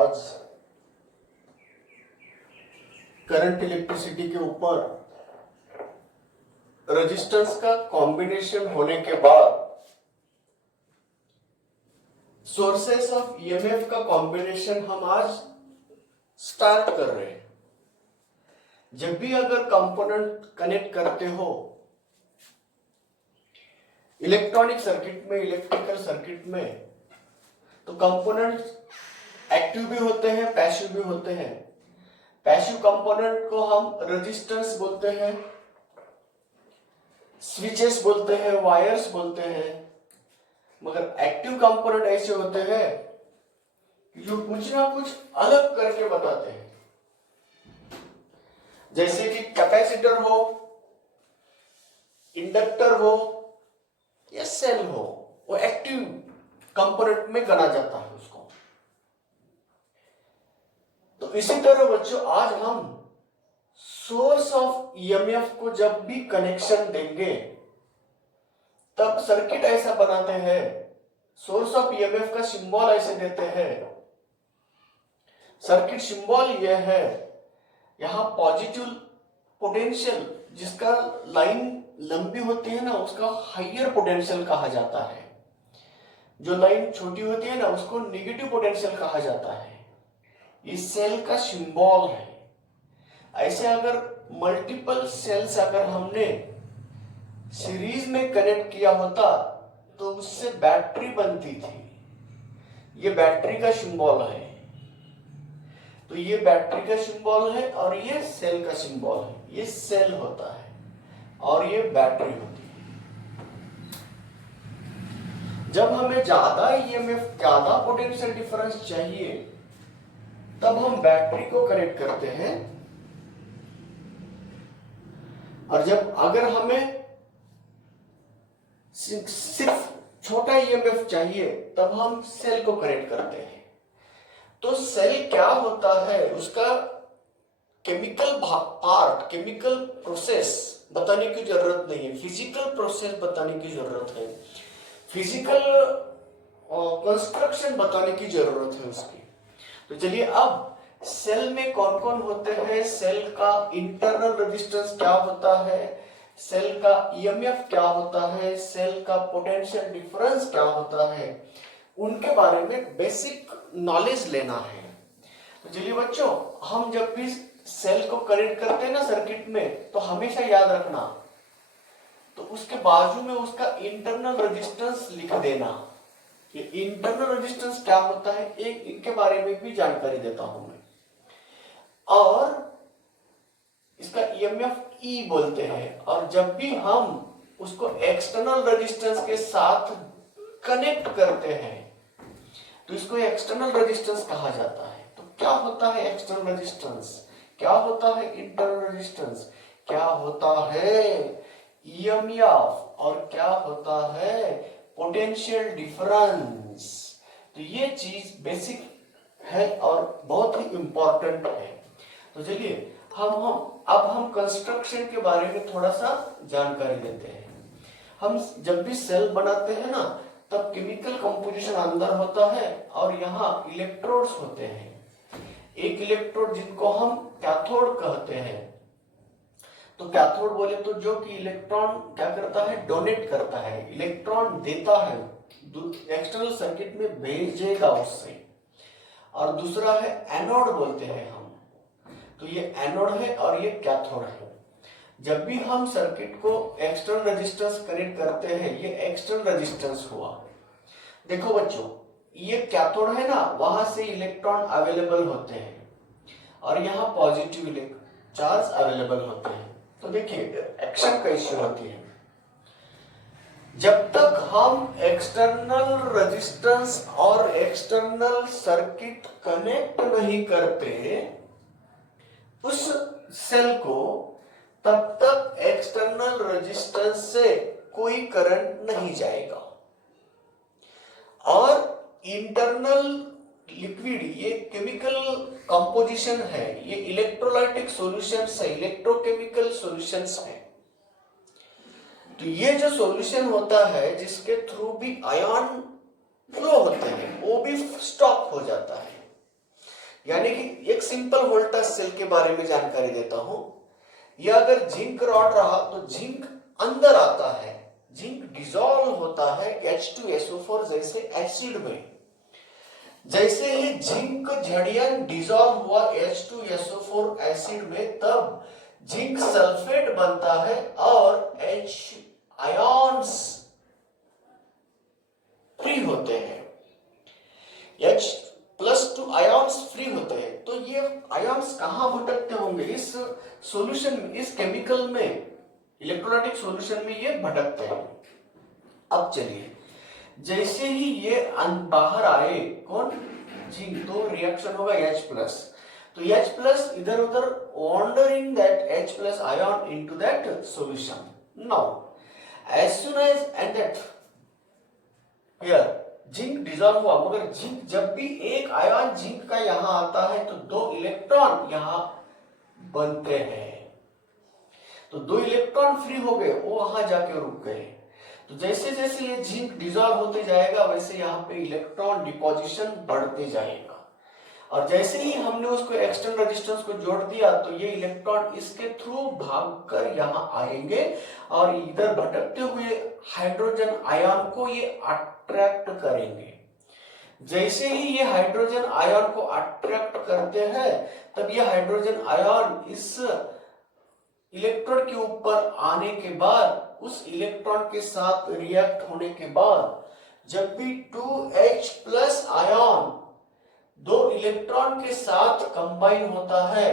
आज current electricity के ऊपर रेजिस्टेंस का कॉम्बिनेशन होने के बाद सोर्सेस ऑफ ईएमएफ का कॉम्बिनेशन हम आज स्टार्ट कर रहे हैं। जब भी अगर कंपोनेंट कनेक्ट करते हो इलेक्ट्रॉनिक सर्किट में, इलेक्ट्रिकल सर्किट में, तो कंपोनेंट एक्टिव भी होते हैं, पैसिव भी होते हैं। पैसिव कंपोनेंट को हम रेजिस्टेंस बोलते हैं, स्विचेस बोलते हैं, वायर्स बोलते हैं। मगर एक्टिव कंपोनेंट ऐसे होते हैं जो कुछ ना कुछ अलग करके बताते हैं। जैसे कि कैपेसिटर हो, इंडक्टर हो या सेल हो, वो एक्टिव कंपोनेंट में गना जाता है उसको। तो इसी तरह बच्चों आज हम सोर्स ऑफ ईएमएफ को जब भी कनेक्शन देंगे तब सर्किट ऐसा बनाते हैं, सोर्स ऑफ ईएमएफ का सिंबल ऐसे देते हैं। सर्किट सिंबल यह है, यहां पॉजिटिव पोटेंशियल, जिसका लाइन लंबी होती है ना उसका हाइयर पोटेंशियल कहा जाता है। जो लाइन छोटी होती है ना उसको नेगेटिव पोटेंशियल कहा जाता है। इस सेल का सिंबल है। ऐसे अगर मल्टीपल सेल्स अगर हमने सीरीज में कनेक्ट किया होता तो उससे बैटरी बनती थी। ये बैटरी का सिंबल है। तो ये बैटरी का सिंबल है और ये सेल का सिंबल है। ये सेल होता है और ये बैटरी होती है। जब हमें ज्यादा ईएमएफ, ज्यादा पोटेंशियल डिफरेंस चाहिए तब हम बैटरी को कनेक्ट करते हैं। और जब अगर हमें सिर्फ छोटा ईएमएफ चाहिए तब हम सेल को कनेक्ट करते हैं। तो सेल क्या होता है, उसका केमिकल पार्ट, केमिकल प्रोसेस बताने की जरूरत नहीं है, फिजिकल प्रोसेस बताने की जरूरत है, फिजिकल कंस्ट्रक्शन बताने की जरूरत है उसकी। तो चलिए अब सेल में कौन कौन होते हैं, सेल का इंटरनल रेजिस्टेंस क्या होता है, सेल का ईएमएफ क्या होता है, सेल का पोटेंशियल डिफरेंस क्या होता है, उनके बारे में बेसिक नॉलेज लेना है। तो चलिए बच्चों, हम जब भी सेल को कनेक्ट करते हैं ना सर्किट में तो हमेशा याद रखना, तो उसके बाजू में उसका इंटरनल रेजिस्टेंस लिख देना। ये इंटरनल रेजिस्टेंस क्या होता है एक इनके बारे में भी जानकारी देता हूं मैं। और इसका ईएमएफ ई बोलते हैं। और जब भी हम उसको एक्सटर्नल रेजिस्टेंस के साथ कनेक्ट करते हैं तो इसको एक्सटर्नल रेजिस्टेंस कहा जाता है। तो क्या होता है एक्सटर्नल रेजिस्टेंस, क्या होता है इंटरनल रेजिस्टेंस, क्या होता है ईएमएफ और क्या होता है पोटेंशियल डिफरेंस। तो ये चीज बेसिक है और बहुत ही इंपॉर्टेंट है। तो चलिए अब हम कंस्ट्रक्शन के बारे में थोड़ा सा जानकारी देते हैं। हम जब भी सेल बनाते हैं ना तब केमिकल कंपोजिशन अंदर होता है और यहाँ इलेक्ट्रोड्स होते हैं। एक इलेक्ट्रोड जिनको हम कैथोड कहते हैं। तो कैथोड बोले तो जो कि इलेक्ट्रॉन क्या करता है, डोनेट करता है, इलेक्ट्रॉन देता है, एक्सटर्नल सर्किट में भेजेगा उससे। और दूसरा है एनोड बोलते हैं हम। तो ये एनोड है और ये कैथोड है। जब भी हम सर्किट को एक्सटर्नल रेजिस्टेंस कनेक्ट करते हैं, ये एक्सटर्नल रेजिस्टेंस हुआ। देखो बच्चों, ये कैथोड है ना, वहां से इलेक्ट्रॉन अवेलेबल होते हैं और यहाँ पॉजिटिव चार्ज अवेलेबल होते हैं। तो देखिए एक्शन कैसी होती है, जब तक हम एक्सटर्नल रेजिस्टेंस और एक्सटर्नल सर्किट कनेक्ट नहीं करते उस सेल को, तब तक एक्सटर्नल रेजिस्टेंस से कोई करंट नहीं जाएगा। और इंटरनल लिक्विड, ये केमिकल कंपोजिशन है, ये इलेक्ट्रोलाइटिक सॉल्यूशंस है, इलेक्ट्रोकेमिकल सॉल्यूशंस है। तो ये जो सॉल्यूशन होता है जिसके थ्रू भी आयन फ्लो होते हैं वो भी स्टॉप हो जाता है। यानी कि एक सिंपल वोल्टेज सेल के बारे में जानकारी देता हूं। यह अगर जिंक रॉड रहा तो जिंक अंदर आता है, जिंक डिसॉल्व होता है H2SO4 जैसे एसिड में। जैसे ही जिंक झड़ियन डिसॉल्व हुआ H2SO4 एसिड में, तब जिंक सल्फेट बनता है और H आयॉन्स फ्री होते हैं, H+2 आयॉन्स फ्री होते हैं। तो ये आयॉन्स कहां भटकते होंगे? इस सॉल्यूशन में, इस केमिकल में, इलेक्ट्रोलाइटिक सॉल्यूशन में ये भटकते हैं। अब चलिए, जैसे ही ये बाहर आए कौन, जिंक, तो रिएक्शन होगा H+, तो H+ इधर उधर wandering that H+ ion into that solution. Now as soon as and that here zinc dissolve हुआ, मगर जिंक जब भी एक आयन जिंक का यहां आता है तो 2 इलेक्ट्रॉन यहां बनते हैं। तो 2 इलेक्ट्रॉन फ्री हो गए, वो वहां जाके रुक गए। तो जैसे जैसे ये जिंक डिसॉल्व होते जाएगा वैसे यहाँ पे इलेक्ट्रॉन डिपोजिशन बढ़ते जाएगा, और जैसे ही हमने उसको एक्सटर्नल रेजिस्टेंस को जोड़ दिया तो ये इलेक्ट्रॉन इसके थ्रू भागकर यहाँ आएंगे और इधर भटकते हुए हाइड्रोजन आयन को ये अट्रैक्ट करेंगे। जैसे ही ये हाइड्रोजन आयन को अट्रैक्ट करते हैं, तब ये हाइड्रोजन आयन इस इलेक्ट्रोड के ऊपर आने के बाद, उस इलेक्ट्रॉन के साथ रिएक्ट होने के बाद, जब भी 2H+ आयन 2 इलेक्ट्रॉन के साथ कंबाइन होता है,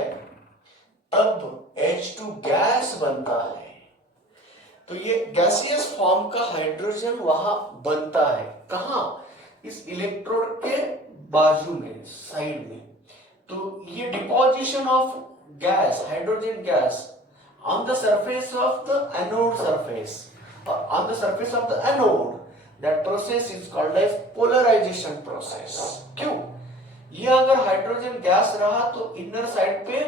तब H2 गैस बनता है। तो ये गैसियस फॉर्म का हाइड्रोजन वहां बनता है। कहां? इस इलेक्ट्रोड के बाजू में, साइड में। तो ये deposition of gas, hydrogen gas on the surface of the anode surface, or on the surface of the anode, that process is called as polarization process. क्यों? ये अगर हाइड्रोजन गैस रहा तो इनर साइड पे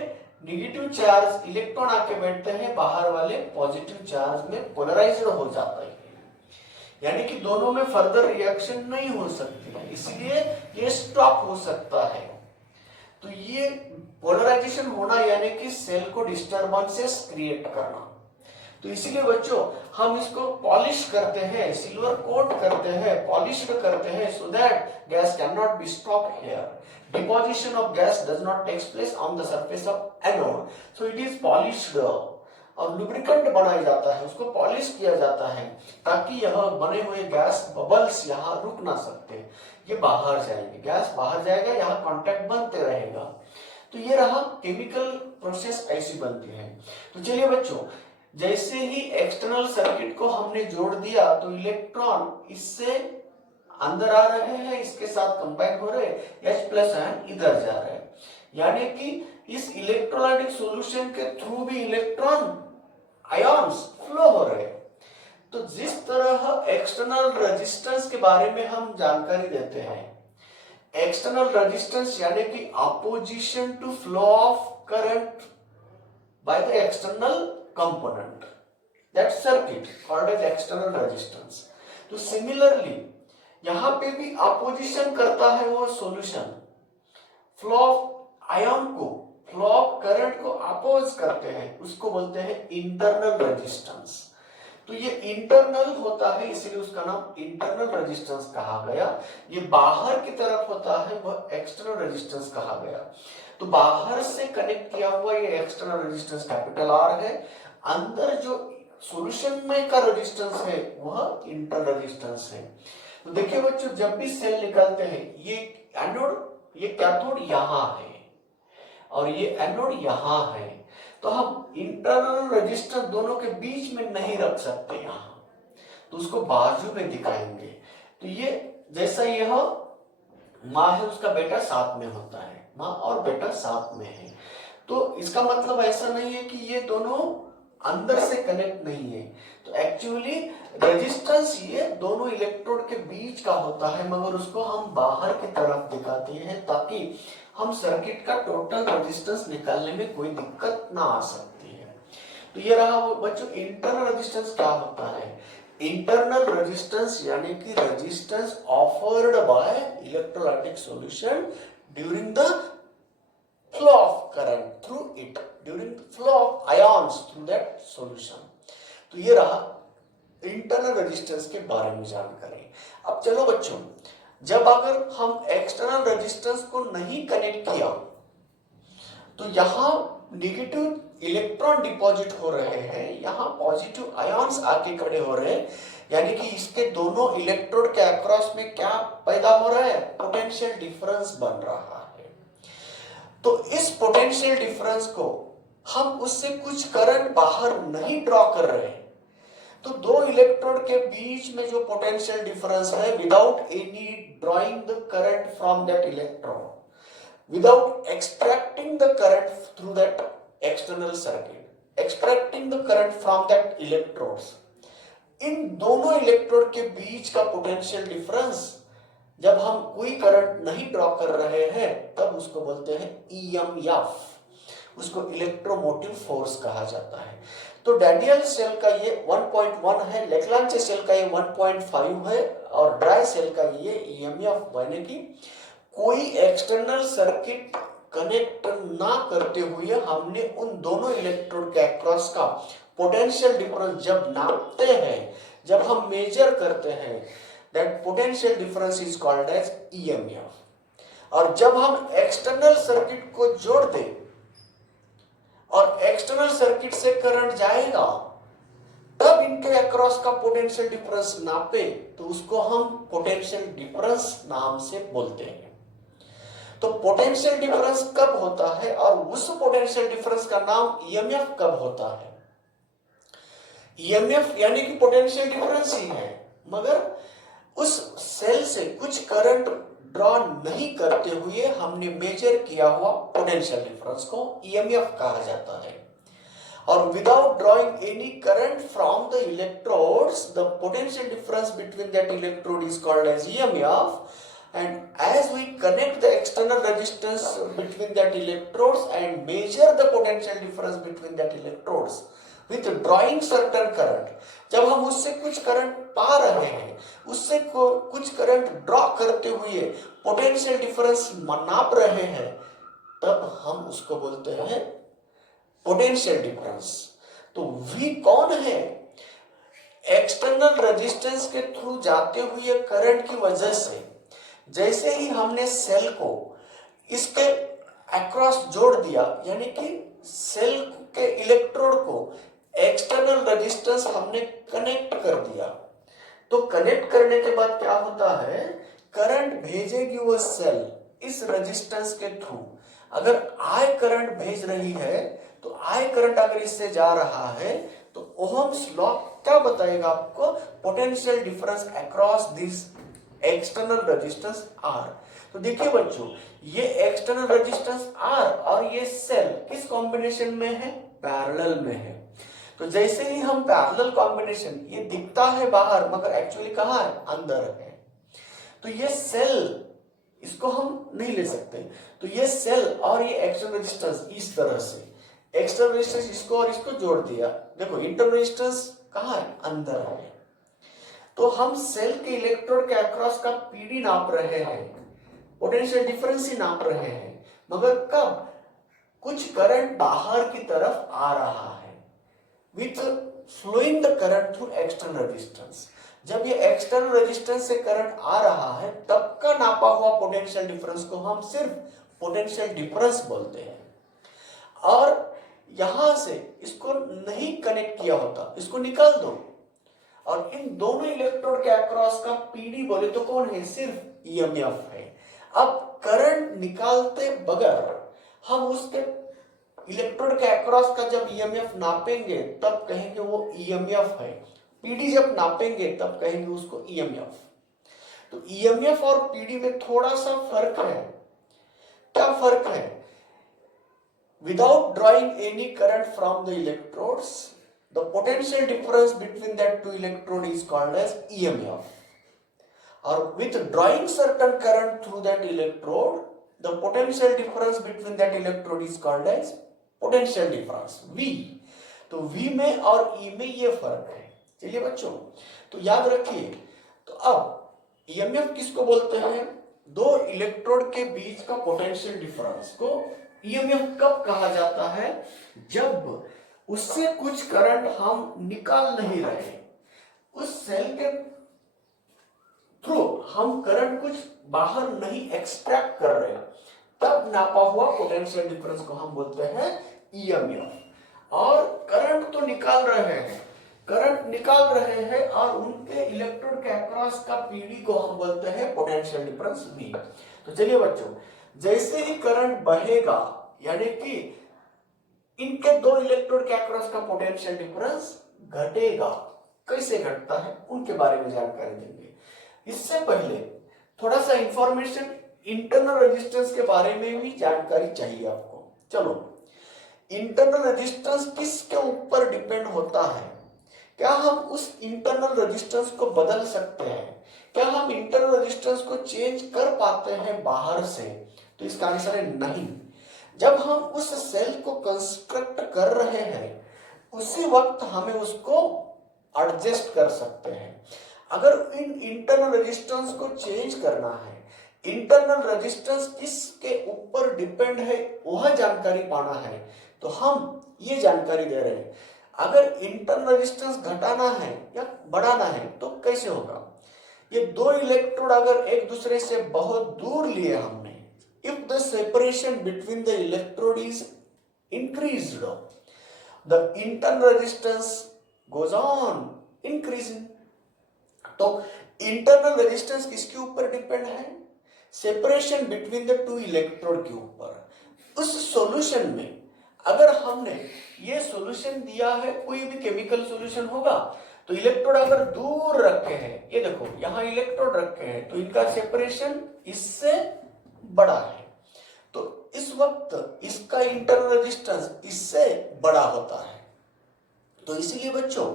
negative charge electron आके बैठते हैं, बाहर वाले पॉजिटिव चार्ज में पोलराइज्ड हो जाता है, यानी कि दोनों में फर्दर रिएक्शन नहीं हो सकती है, इसलिए ये स्टॉप हो सकता है। तो ये पोलराइजेशन होना यानी कि सेल को डिस्टर्बेंसेस क्रिएट करना। तो इसीलिए बच्चों हम इसको पॉलिश करते हैं, सिल्वर कोट करते हैं, पॉलिश्ड करते हैं, so that gas can not be stopped here. Deposition of gas does not takes place on the surface of anode, so it is polished. और लुब्रिकेंट बनाया जाता है, उसको पॉलिश किया जाता है, ताकि यह बने हुए गैस बबल्स यहाँ रुक ना सकते, ये बाहर जाएंगे, गैस बाहर जाएगा, यहाँ कांटेक्ट बनते रहेगा। तो ये रहा केमिकल प्रोसेस, ऐसी बनती है। तो चलिए बच्चों, जैसे ही एक्सटर्नल सर्किट को हमने जोड़ दिया तो इलेक्ट्रॉन इससे अंदर आ रहे हैं, इसके साथ कंबाइन हो रहे, H+ आयन इधर जा रहे हैं, यानी कि इस इलेक्ट्रोलाइटिक सॉल्यूशन के थ्रू भी इलेक्ट्रॉन आयन्स फ्लो हो रहे। तो जिस तरह एक्सटर्नल रेजिस्टेंस के बारे में हम जानकारी देते हैं, एक्सटर्नल रेजिस्टेंस यानी कि opposition to flow of current by the external component, that circuit called as external resistance. तो सिमिलरली यहां पे भी अपोजिशन करता है वो सॉल्यूशन, फ्लो ऑफ आयन को, फ्लो ऑफ करंट को अपोज करते हैं, उसको बोलते हैं इंटरनल रेजिस्टेंस। तो ये इंटरनल होता है, इसलिए उसका नाम इंटरनल रेजिस्टेंस कहा गया। ये बाहर की तरफ होता है, वह एक्सटर्नल रेजिस्टेंस कहा गया। तो बाहर से कनेक्ट किया हुआ ये एक्सटर्नल रेजिस्टेंस कैपिटल R है, अंदर जो सॉल्यूशन में का रेजिस्टेंस है वह इंटरनल रेजिस्टेंस है। तो देखिए बच्चों, जब भी सेल निकालते हैं, ये एनोड, ये कैथोड यहां है और ये एनोड यहां है, तो हम इंटरनल रेजिस्टेंस दोनों के बीच में नहीं रख सकते यहां, तो उसको बाजू में दिखाएंगे। तो ये जैसा यह माँ है, उसका बेटा साथ में होता है, माँ और बेटा साथ में है। तो इसका मतलब ऐसा नहीं है कि ये दोनों अंदर से कनेक्ट नहीं है। तो एक्चुअली रेजिस्टेंस ये दोनों इलेक्ट्रोड के बीच का होता है, मगर उसको हम बाहर की तरफ दिखाते हैं ताकि हम सर्किट का टोटल रेजिस्टेंस निकालने में कोई दिक्कत ना आ सकती है। तो ये रहा वो बच्चों, इंटरनल रेजिस्टेंस क्या होता है। इंटरनल रेजिस्टेंस यानी कि resistance offered by electrolytic solution during the flow of current through it during flow of ions through that solution. तो ये रहा इंटरनल रेजिस्टेंस के बारे में जानकारी। अब चलो बच्चों, जब अगर हम एक्सटर्नल रेजिस्टेंस को नहीं कनेक्ट किया तो यहां नेगेटिव इलेक्ट्रॉन डिपॉजिट हो रहे हैं, यहां पॉजिटिव आयंस आके खड़े हो रहे हैं, यानी कि इसके दोनों इलेक्ट्रोड के अक्रॉस में क्या पैदा हो रहा है, पोटेंशियल डिफरेंस बन रहा है। तो इस पोटेंशियल डिफरेंस को हम उससे कुछ करंट बाहर नहीं ड्रॉ कर रहे हैं, तो दो इलेक्ट्रोड के बीच में जो पोटेंशियल डिफरेंस है, without any drawing the current from that electrode, without extracting the current through that external circuit, extracting the current from that electrodes, इन दोनों इलेक्ट्रोड के बीच का पोटेंशियल डिफरेंस जब हम कोई करंट नहीं ड्रॉ कर रहे हैं तब उसको बोलते हैं ईएमएफ, उसको इलेक्ट्रोमोटिव फोर्स कहा जाता है। तो डैनियल सेल का ये 1.1 है, लेक्लांचे सेल का ये 1.5 है और ड्राई सेल का ये ईएमएफ, यानी कि कोई एक्सटर्नल सर्किट कनेक्ट ना करते हुए हमने उन दोनों इलेक्ट्रोड के अक्रॉस का पोटेंशियल डिफरेंस जब नापते हैं, जब हम मेजर करते हैं, that potential difference is called as EMF. और जब हम एक्सटर्नल सर्किट को जोड़ दें और एक्सटर्नल सर्किट से करंट जाएगा, तब इनके अक्रॉस का पोटेंशियल डिफरेंस नापे तो उसको हम पोटेंशियल डिफरेंस नाम से बोलते हैं। तो पोटेंशियल डिफरेंस कब होता है और उस पोटेंशियल डिफरेंस का नाम ईएमएफ कब होता है? ईएमएफ यानी कि पोटेंशियल डिफरेंस ही है, मगर उस सेल से कुछ करंट ड्रॉ नहीं करते हुए हमने मेजर किया हुआ पोटेंशियल डिफरेंस को ईएमएफ कहा जाता है। और without drawing any current from the electrodes, the potential difference between that electrode is called as EMF. And as we connect the external resistance between that electrodes and measure the potential difference between that electrodes with drawing certain current, जब हम उससे कुछ current पा रहे हैं, उससे कुछ current draw करते हुए पोटेंशियल डिफरेंस नाप रहे हैं, तब हम उसको बोलते हैं पोटेंशियल डिफरेंस। तो V कौन है? एक्सटर्नल रेजिस्टेंस के थ्रू जाते हुए करंट की वजह से जैसे ही हमने सेल को इसके अक्रॉस जोड़ दिया, यानी कि सेल के इलेक्ट्रोड को एक्सटर्नल रेजिस्टेंस हमने कनेक्ट कर दिया, तो कनेक्ट करने के बाद क्या होता है, करंट भेजेगी वो सेल इस रेजिस्टेंस के थ्रू। अगर आई करंट भेज रही है तो आई करंट अगर इससे जा रहा है तो ओहम्स लॉ क्या बताएगा आपको, potential difference across this external resistance R। तो देखिए बच्चों, ये एक्सटर्नल रेजिस्टेंस R और ये सेल किस कॉम्बिनेशन में है, पैरेलल में है। तो जैसे ही हम पैरेलल कॉम्बिनेशन, ये दिखता है बाहर मगर एक्चुअली कहाँ है, अंदर है। तो ये सेल, इसको हम नहीं ले सकते, तो ये सेल और ये एक्सटर्नल रेजिस्टेंस इस तरह से, एक्सटर्नल रेजिस्टेंस इसको और इसको जोड़ दिया, देखो इंटरनल रेजिस्टेंस कहाँ है, अंदर है। तो हम सेल के इलेक्ट्रोड के अक्रॉस का पीडी नाप रहे हैं, पोटेंशियल डिफरेंस ही नाप रहे हैं, मगर कब, कुछ करंट बाहर की तरफ आ रहा है with flowing the current through external resistance. जब ये एक्सटर्नल रेजिस्टेंस से करंट आ रहा है तब का नापा हुआ पोटेंशियल डिफरेंस को हम सिर्फ पोटेंशियल डिफरेंस बोलते हैं। और यहां से इसको नहीं कनेक्ट किया होता, इसको निकाल दो और इन दोनों इलेक्ट्रोड के अक्रॉस का पीडी बोले तो कौन है, सिर्फ ईएमएफ है। अब करंट निकालते बगैर हम उसके इलेक्ट्रोड के अक्रॉस का जब ईएमएफ नापेंगे तब कहेंगे वो ईएमएफ है, पीडी जब नापेंगे तब कहेंगे उसको ईएमएफ। तो ईएमएफ और पीडी में थोड़ा सा फर्क है। क्या फर्क है? Without drawing any current from the electrodes, the potential difference between that two electrode is called as EMF. Or with drawing certain current through that electrode, the potential difference between that electrode is called as potential difference, V. तो V में और E में ये फर्क है। चलिए बच्चों, तो याद रखिए। तो अब EMF किसको बोलते हैं? दो इलेक्ट्रोड के बीच का पोटेंशियल डिफरेंस को ईएमएफ कब कहा जाता है? जब उससे कुछ करंट हम निकाल नहीं रहे, उस सेल के थ्रू हम करंट कुछ बाहर नहीं एक्सट्रैक्ट कर रहे, तब नापा हुआ पोटेंशियल डिफरेंस को हम बोलते हैं ईएमएफ। और करंट तो निकाल रहे हैं, करंट निकाल रहे हैं और उनके इलेक्ट्रोड के अक्रॉस का पीडी को हम बोलते हैं पोटेंशियल डिफरेंस V। तो चलिए बच्चों, जैसे ही करंट बढ़ेगा यानी कि इनके दो इलेक्ट्रोड के अक्रॉस का पोटेंशियल डिफरेंस घटेगा। कैसे घटता है उनके बारे में जानकारी देंगे। इससे पहले थोड़ा सा इंफॉर्मेशन इंटरनल रेजिस्टेंस के बारे में भी जानकारी चाहिए आपको। चलो, इंटरनल रेजिस्टेंस किसके ऊपर डिपेंड होता है? क्या हम उस इंटरनल रेजिस्टेंस को बदल सकते हैं? क्या हम इंटरनल रेजिस्टेंस को चेंज कर पाते हैं बाहर से? तो इसका आंसर है नहीं। जब हम उस सेल को कंस्ट्रक्ट कर रहे हैं उसी वक्त हमें उसको एडजस्ट कर सकते हैं। अगर इन इंटरनल रेजिस्टेंस को चेंज करना है, इंटरनल रेजिस्टेंस किसके ऊपर डिपेंड है वह जानकारी पाना है, तो हम ये जानकारी दे रहे हैं। अगर इंटरनल रेजिस्टेंस घटाना है या बढ़ाना है तो कैसे होगा? ये दो इलेक्ट्रोड अगर एक दूसरे से बहुत दूर लिए हमने, if the separation between the electrode is increased, the internal resistance goes on increasing. तो इंटरनल रेजिस्टेंस किसके ऊपर डिपेंड है? Separation between the two electrode के ऊपर। उस सॉल्यूशन में अगर हमने ये सॉल्यूशन दिया है, कोई भी केमिकल सॉल्यूशन होगा, तो इलेक्ट्रोड अगर दूर रखे हैं, ये देखो यहां इलेक्ट्रोड रखे हैं, तो इनका सेपरेशन इससे बड़ा है, तो इस वक्त इसका इंटरनल रेजिस्टेंस इससे बड़ा होता है। तो इसीलिए बच्चों,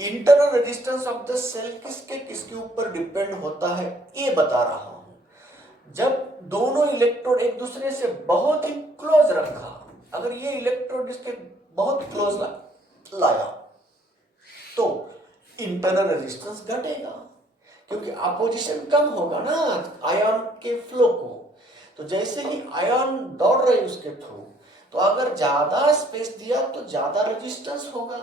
internal resistance of the cell किसके किसके ऊपर डिपेंड होता है ये बता रहा हूं। जब दोनों इलेक्ट्रोड एक दूसरे से बहुत ही क्लोज रखा, अगर ये इलेक्ट्रोड इसके बहुत क्लोज लाया तो इंटरनल रेजिस्टेंस घटेगा, क्योंकि अपोजिशन कम होगा ना आयन के फ्लो को। तो जैसे ही आयन दौड़ रहे उसके थ्रू, तो अगर ज्यादा स्पेस दिया तो ज्यादा रेजिस्टेंस होगा,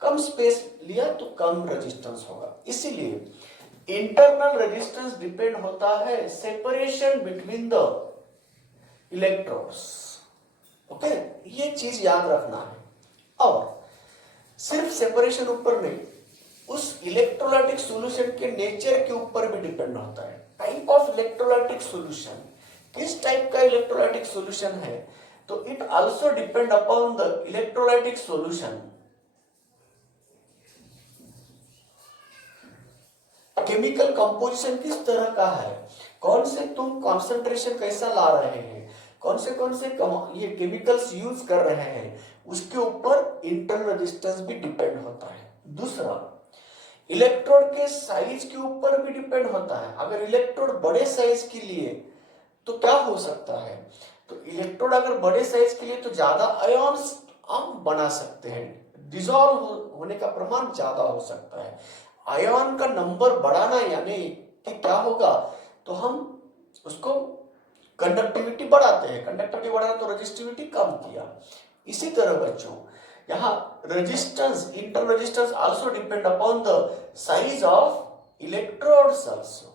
कम स्पेस लिया तो कम रेजिस्टेंस होगा। इसीलिए इंटरनल रेजिस्टेंस डिपेंड होता है separation between the electrodes. Okay, ये चीज याद रखना है। और सिर्फ सेपरेशन ऊपर नहीं, उस इलेक्ट्रोलाइटिक सॉल्यूशन के नेचर के ऊपर भी डिपेंड होता है। टाइप ऑफ इलेक्ट्रोलाइटिक सॉल्यूशन, किस टाइप का इलेक्ट्रोलाइटिक सॉल्यूशन है, तो it also depend upon the electrolytic solution. Chemical composition किस तरह का है, कौन से तुम कॉन्सेंट्रेशन कैसा ला रहे हैं, कौन से ये केमिकल्स यूज कर रहे हैं, उसके ऊपर इंटरनल रेजिस्टेंस भी डिपेंड होता है। दूसरा, इलेक्ट्रोड के साइज के ऊपर भी डिपेंड होता है। अगर इलेक्ट्रोड बड़े साइज के लिए तो क्या हो सकता है, तो इलेक्ट्रोड अगर बड़े साइज के लिए तो ज्यादा आयन्स हम बना सकते हैं, डिसॉल्व होने का प्रमाण ज्यादा हो सकता है। आयन का नंबर बढ़ाना यानी कि क्या होगा, तो हम उसको कंडक्टिविटी बढ़ाते हैं, कंडक्टिविटी बढ़ाना तो रेजिस्टिविटी कम किया। इसी तरह बच्चों, यहाँ resistance, internal resistance also depend upon the size of electrodes also.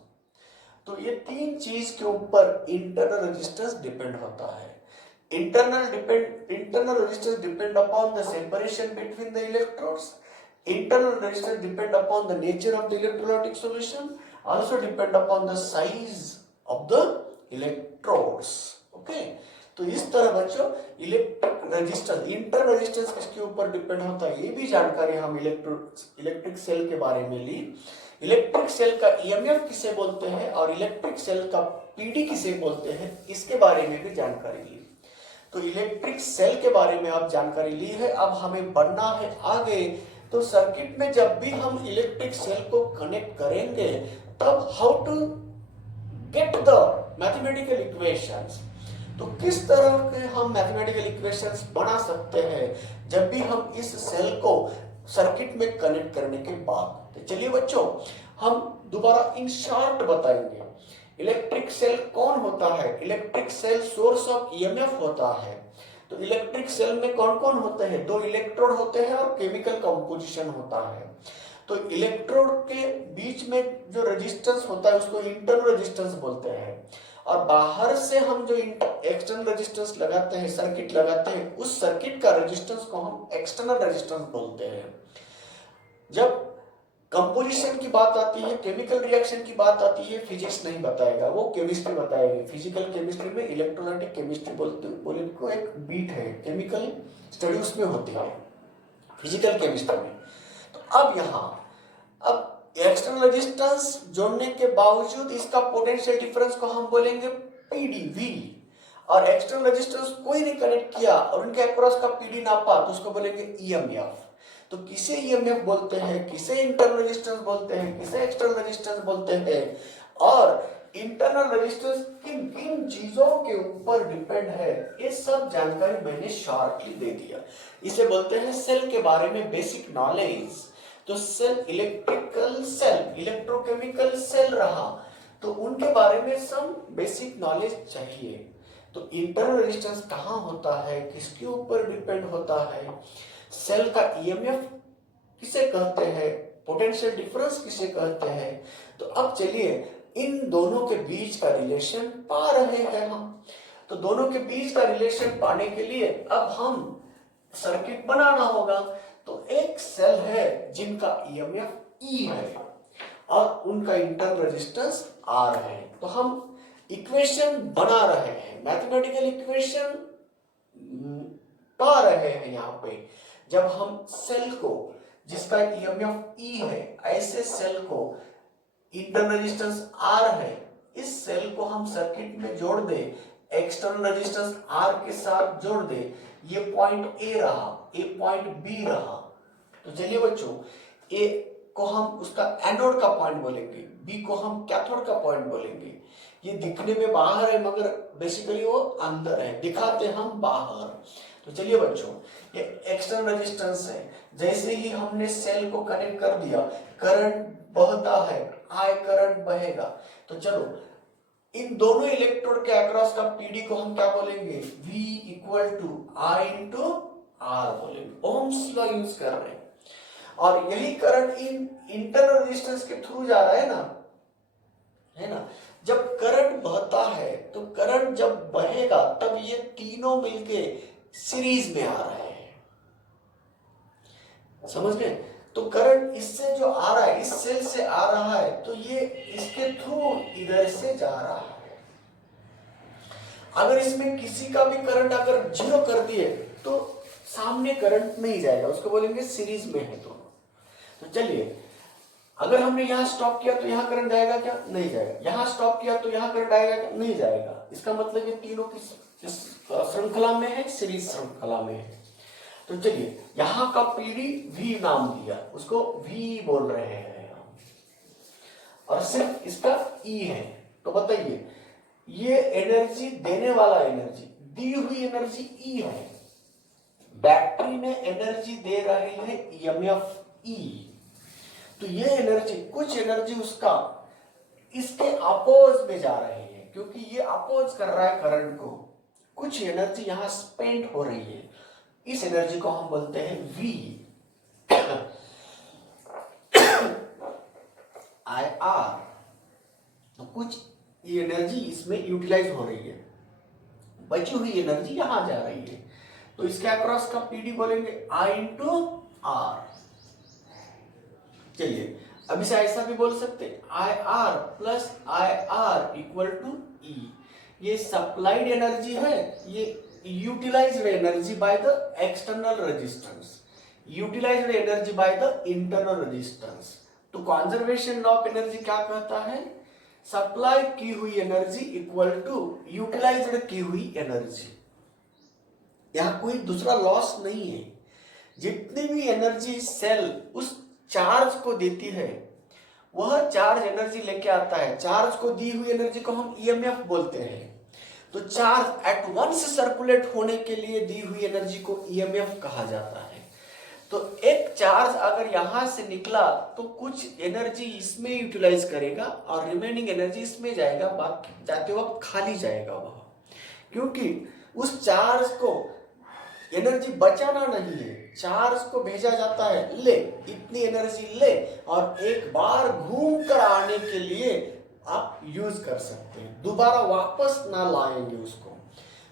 तो ये तीन चीज के ऊपर इंटरनल रेजिस्टेंस डिपेंड होता है। Internal resistance depend upon the separation between the electrodes, internal resistance depend upon the nature of the electrolytic solution, also depend upon the size of the electrodes. Okay, तो इस तरह बच्चों electric resistance, internal resistance किसके ऊपर depend होता है, ये भी जानकारी हम इलेक्ट्रिक सेल के बारे में ली। इलेक्ट्रिक सेल का ईएमएफ किसे बोलते हैं और इलेक्ट्रिक सेल का पीडी किसे बोलते हैं, इसके बारे में भी जानकारी ली। तो इलेक्ट्रिक सेल के बारे में आप जानकारी ली है। अब हमें बढ़ना है आगे। तो सर्किट में जब भी हम इलेक्ट्रिक सेल को कनेक्ट करेंगे, तब how to get the mathematical equations, तो किस तरह के हम मैथमेटिकल इक्वेशंस बना सकते हैं जब भी हम इस सेल को सर्किट में कनेक्ट करने के बाद। तो चलिए बच्चों, हम दोबारा इन शॉर्ट बताएंगे। इलेक्ट्रिक सेल कौन होता है? Electric cell source of EMF होता है। तो इलेक्ट्रिक सेल में कौन कौन होते हैं? 2 इलेक्ट्रोड होते हैं और केमिकल कंपोजिशन होता है। तो इलेक्ट्रोड के बीच में जो रेजिस्टेंस होता है उसको इंटरनल रेजिस्टेंस बोलते हैं, और बाहर से हम जो एक्सटर्नल रेजिस्टेंस लगाते हैं, सर्किट लगाते हैं, उस सर्किट का रेजिस्टेंस को हम एक्सटर्नल रेजिस्टेंस बोलते हैं। जब कंपोजिशन की बात आती है, केमिकल रिएक्शन की बात आती है, फिजिक्स नहीं बताएगा, वो केमिस्ट्री बताएगी। फिजिकल केमिस्ट्री में इलेक्ट्रोलाइटिक केमिस्ट्री बोले को एक बीट है, केमिकल स्टडी उसमें होती है फिजिकल केमिस्ट्री में। तो अब एक्सटर्नल रेजिस्टेंस जोड़ने के बावजूद इसका पोटेंशियल डिफरेंस को हम बोलेंगे पीडीवी, और एक्सटर्नल रेजिस्टेंस कोई नहीं कनेक्ट किया और उनके अक्रॉस का पीडी नापा तो उसको बोलेंगे ईएमएफ। तो किसे ईएमएफ बोलते हैं, किसे इंटरनल रेजिस्टेंस बोलते हैं, किसे एक्सटर्नल रेजिस्टेंस बोलते हैं, और इंटरनल रेजिस्टेंस किन किन चीजों के ऊपर डिपेंड है, ये सब जानकारी मैंने शॉर्टली दे दिया। इसे बोलते हैं सेल के बारे में बेसिक नॉलेज। तो cell electrical cell, electrochemical cell रहा, तो उनके बारे में सब बेसिक नॉलेज चाहिए। तो इंटरनल रेजिस्टेंस कहाँ होता है, किसके ऊपर डिपेंड होता है, सेल का ईएमएफ किसे कहते हैं, पोटेंशियल डिफरेंस किसे कहते हैं। तो अब चलिए इन दोनों के बीच का रिलेशन पा रहे हैं हम। तो दोनों के बीच का रिलेशन पाने के लिए अब हम सर्किट बनाना होगा। तो एक सेल है जिनका ईएमएफ ई है और उनका इंटरनल रेजिस्टेंस आर है। तो हम इक्वेशन बना रहे हैं, मैथमेटिकल इक्वेशन पा रहे हैं। यहाँ पे जब हम सेल को जिसका ईएमएफ ई है, ऐसे सेल को इंटरनल रेजिस्टेंस आर है, इस सेल को हम सर्किट में जोड़ दे, एक्सटर्नल रेजिस्टेंस आर के साथ जोड़ दे, ये पॉइंट ए रहा, ए पॉइंट बी रहा। तो चलिए बच्चों, ए को हम उसका एनोड का पॉइंट बोलेंगे, बी को हम कैथोड का पॉइंट बोलेंगे। ये दिखने में बाहर है मगर बेसिकली वो अंदर है, दिखाते हम बाहर। तो चलिए बच्चों, ये एक्सटर्नल रेजिस्टेंस है। जैसे ही हमने सेल को कनेक्ट कर दिया, करंट बहता है, आई करंट बहेगा। तो चलो इन दोनों इलेक्ट्रोड के अक्रॉस का पीडी को हम क्या बोलेंगे, V equal to I into R बोलेंगे। ओम्स लॉ यूज कर रहे हैं, और यही करंट इन इंटरनल रेजिस्टेंस के थ्रू जा रहा है ना। जब करंट बहता है तो करंट जब बहेगा तब ये तीनों मिलके सीरीज में आ रहे हैं, समझ गए। तो करंट इससे जो आ रहा है, इस सेल से आ रहा है, तो ये इसके थ्रू इधर से जा रहा है। अगर इसमें किसी का भी करंट अगर जीरो कर दिए तो सामने करंट नहीं जाएगा, उसको बोलेंगे सीरीज में है दोनों। तो चलिए, अगर हमने यहां स्टॉप किया तो यहां करंट जाएगा क्या, नहीं जाएगा। यहां स्टॉप किया तो यहां करंट आएगा क्या, नहीं जाएगा। इसका मतलब ये तीनों की श्रृंखला में है, सीरीज श्रृंखला में है। तो चलिए, यहां का पीडी V नाम दिया, उसको V बोल रहे हैं हम, और सिर्फ इसका E है। तो बताइए, ये एनर्जी देने वाला एनर्जी, दी हुई एनर्जी E है, बैटरी में एनर्जी दे रहे हैं EMF E। तो ये एनर्जी, कुछ एनर्जी उसका इसके अपोज में जा रही है, क्योंकि ये अपोज कर रहा है करंट को। कुछ एनर्जी यहां स्पेंड हो रही है, इस एनर्जी को हम बोलते हैं V IR। तो कुछ ये एनर्जी इसमें यूटिलाइज हो रही है, बची हुई एनर्जी यहां जा रही है। तो इसके अक्रॉस का पीडी बोलेंगे I इंटू R। चलिए, अब इसे ऐसा भी बोल सकते IR plus IR equal to E। ये सप्लाइड एनर्जी है, ये utilised energy by the external resistance, utilised energy by the internal resistance. तो कंजर्वेशन लॉ ऑफ एनर्जी क्या कहता है, सप्लाई की हुई एनर्जी इक्वल टू यूटिलाइज्ड की हुई एनर्जी। यहां कोई दूसरा लॉस नहीं है। जितनी भी एनर्जी सेल उस चार्ज को देती है, वह चार्ज एनर्जी लेके आता है। चार्ज को दी हुई एनर्जी को हम EMF बोलते हैं। तो चार्ज एट वंस सर्कुलेट होने के लिए दी हुई एनर्जी को EMF कहा जाता है। तो एक चार्ज अगर यहां से निकला तो कुछ एनर्जी इसमें यूटिलाइज करेगा और रिमेनिंग एनर्जी इसमें जाएगा, बाकी जाते वक्त खाली जाएगा वह, क्योंकि उस चार्ज को एनर्जी बचाना नहीं है, चार्ज को भेजा जाता है ले इतनी एनर्जी ले और एक बार घूम कर आने के लिए आप यूज कर सकते हैं, दोबारा वापस ना लाएंगे उसको।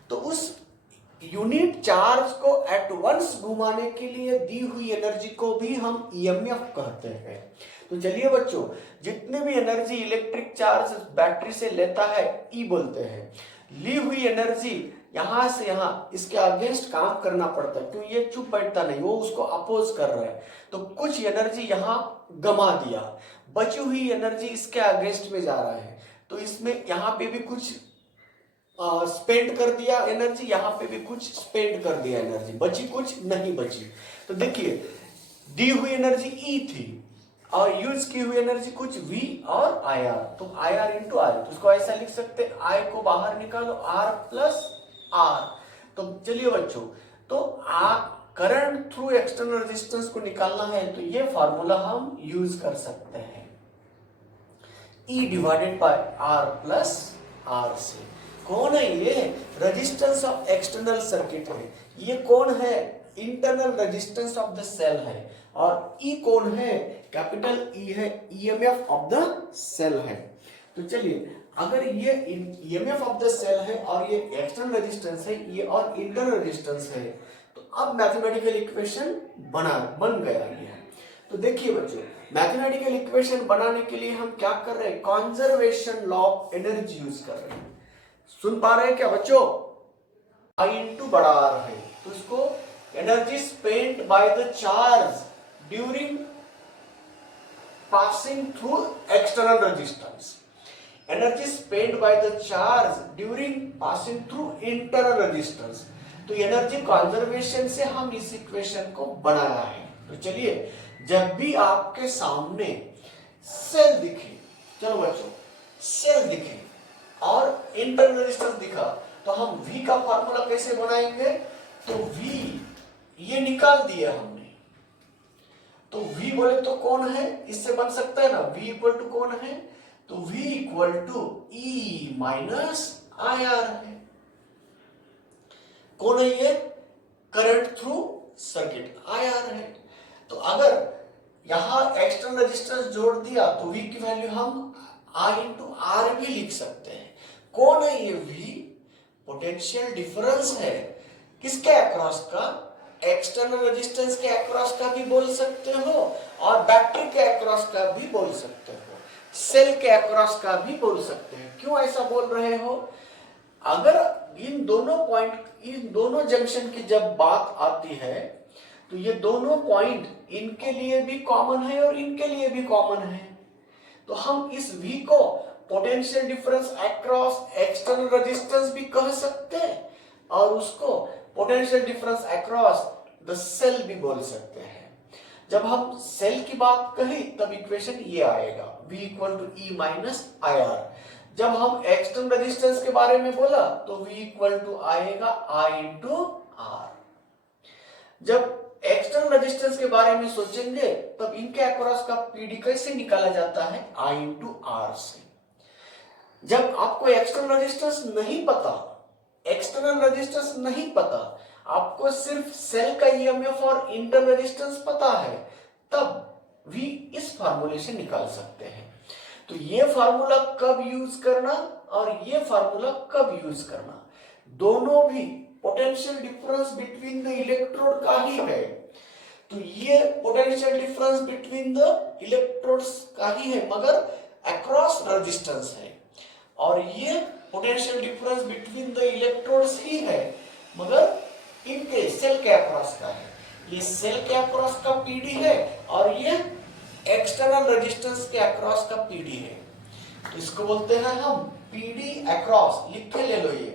तो उस यूनिट चार्ज को एट वंस घुमाने के लिए दी हुई एनर्जी को भी हम ईएमएफ कहते हैं। तो चलिए बच्चों, जितने भी एनर्जी इलेक्ट्रिक चार्ज बैटरी से लेता है ई बोलते हैं। ली हुई एनर्जी यहां से यहां इसके अगेंस्ट काम करना पड़ता है, क्यों ये चुप बैठता नहीं, वो उसको अपोज कर रहा है, तो कुछ एनर्जी यहां गमा दिया, बची हुई एनर्जी इसके अगेंस्ट में जा रहा है, तो इसमें यहां पे भी कुछ स्पेंड कर दिया एनर्जी, यहां पे भी कुछ स्पेंड कर दिया एनर्जी, बची कुछ नहीं बची। तो देखिए दी हुई एनर्जी ई थी और यूज की हुई एनर्जी कुछ V और IR, तो IR इंटू आर, तो उसको ऐसा लिख सकते हैं I को बाहर निकालो R प्लस R। तो चलिए बच्चों, तो करंट थ्रू एक्सटर्नल रेजिस्टेंस को निकालना है तो ये फार्मूला हम यूज कर सकते हैं, E divided by R plus R से। कौन है ये? रेजिस्टेंस ऑफ एक्सटर्नल सर्किट है। ये कौन है? Internal resistance of the cell है। और ई कौन है? कैपिटल ई है, ईएमएफ ऑफ द सेल है। तो चलिए, अगर ये ईएमएफ ऑफ द सेल है और ये एक्सटर्नल रेजिस्टेंस है, ये और इंटरनल रेजिस्टेंस है, तो अब मैथमेटिकल इक्वेशन बन गया ये। तो देखिए बच्चों, मैथमेटिकल इक्वेशन बनाने के लिए हम क्या कर रहे हैं? Conservation law of energy use कर रहे हैं। सुन पा रहे हैं क्या बच्चों? I इंटू बड़ा आर है, तो इसको energy spent by the charge during passing through external resistance, energy spent by the charge during passing through internal resistance. तो एनर्जी कंजर्वेशन से हम इस इक्वेशन को बनाया है। तो चलिए, जब भी आपके सामने सेल दिखे, चलो बच्चों, सेल दिखे और इंटरनल रेजिस्टेंस दिखा, तो हम V का फार्मूला कैसे बनाएंगे? तो V ये निकाल दिया हमने, तो V बोले तो कौन है? इससे बन सकता है ना, V इक्वल टू कौन है? तो V equal to E minus IR है। कौन है ये? करंट थ्रू सर्किट IR है। तो अगर यहां एक्सटर्नल रेजिस्टेंस जोड़ दिया तो V की वैल्यू हम I इंटू आर भी लिख सकते हैं। कौन है ये V? पोटेंशियल डिफरेंस है। किसके अक्रॉस का? एक्सटर्नल रेजिस्टेंस के अक्रॉस का भी बोल सकते हो और बैटरी के अक्रॉस का भी बोल सकते हो, सेल के अक्रॉस का भी बोल सकते हैं। क्यों ऐसा बोल रहे हो? अगर इन दोनों पॉइंट, इन दोनों जंक्शन की जब बात आती है तो ये दोनों पॉइंट इनके लिए भी कॉमन है और इनके लिए भी कॉमन है। तो हम इस V को potential difference across external resistance भी कह सकते हैं और उसको potential difference across the cell भी बोल सकते हैं। जब हम सेल की बात कही तब इक्वेशन ये आएगा, V equal to E minus IR। जब हम एक्सटर्नल रेजिस्टेंस के बारे में बोला तो V इक्वल टू आएगा I इंटू R। जब एक्सटर्नल रेजिस्टेंस के बारे में सोचेंगे तब इनके अक्रॉस का PD कैसे निकाला जाता है? I इंटू R से। जब आपको एक्सटर्नल रेजिस्टेंस नहीं पता, एक्सटर्नल रेजिस्टेंस नहीं पता, आपको सिर्फ सेल का ईएमएफ और इंटरनल रेजिस्टेंस पता है, तब भी इस फार्मूले से निकाल सकते हैं। तो ये फार्मूला कब यूज करना और ये फार्मूला कब यूज करना, दोनों भी potential difference between the electrode का ही है। तो ये potential difference between the electrodes का ही है मगर अक्रॉस रेजिस्टेंस है, और ये potential difference between the electrodes ही है मगर इनके सेल के अक्रॉस का है। ये सेल के अक्रॉस का पीडी है और ये एक्सटर्नल रेजिस्टेंस के अक्रॉस का पीडी है। तो इसको बोलते हैं हम पीडी अक्रॉस, लिख के ले लो, ये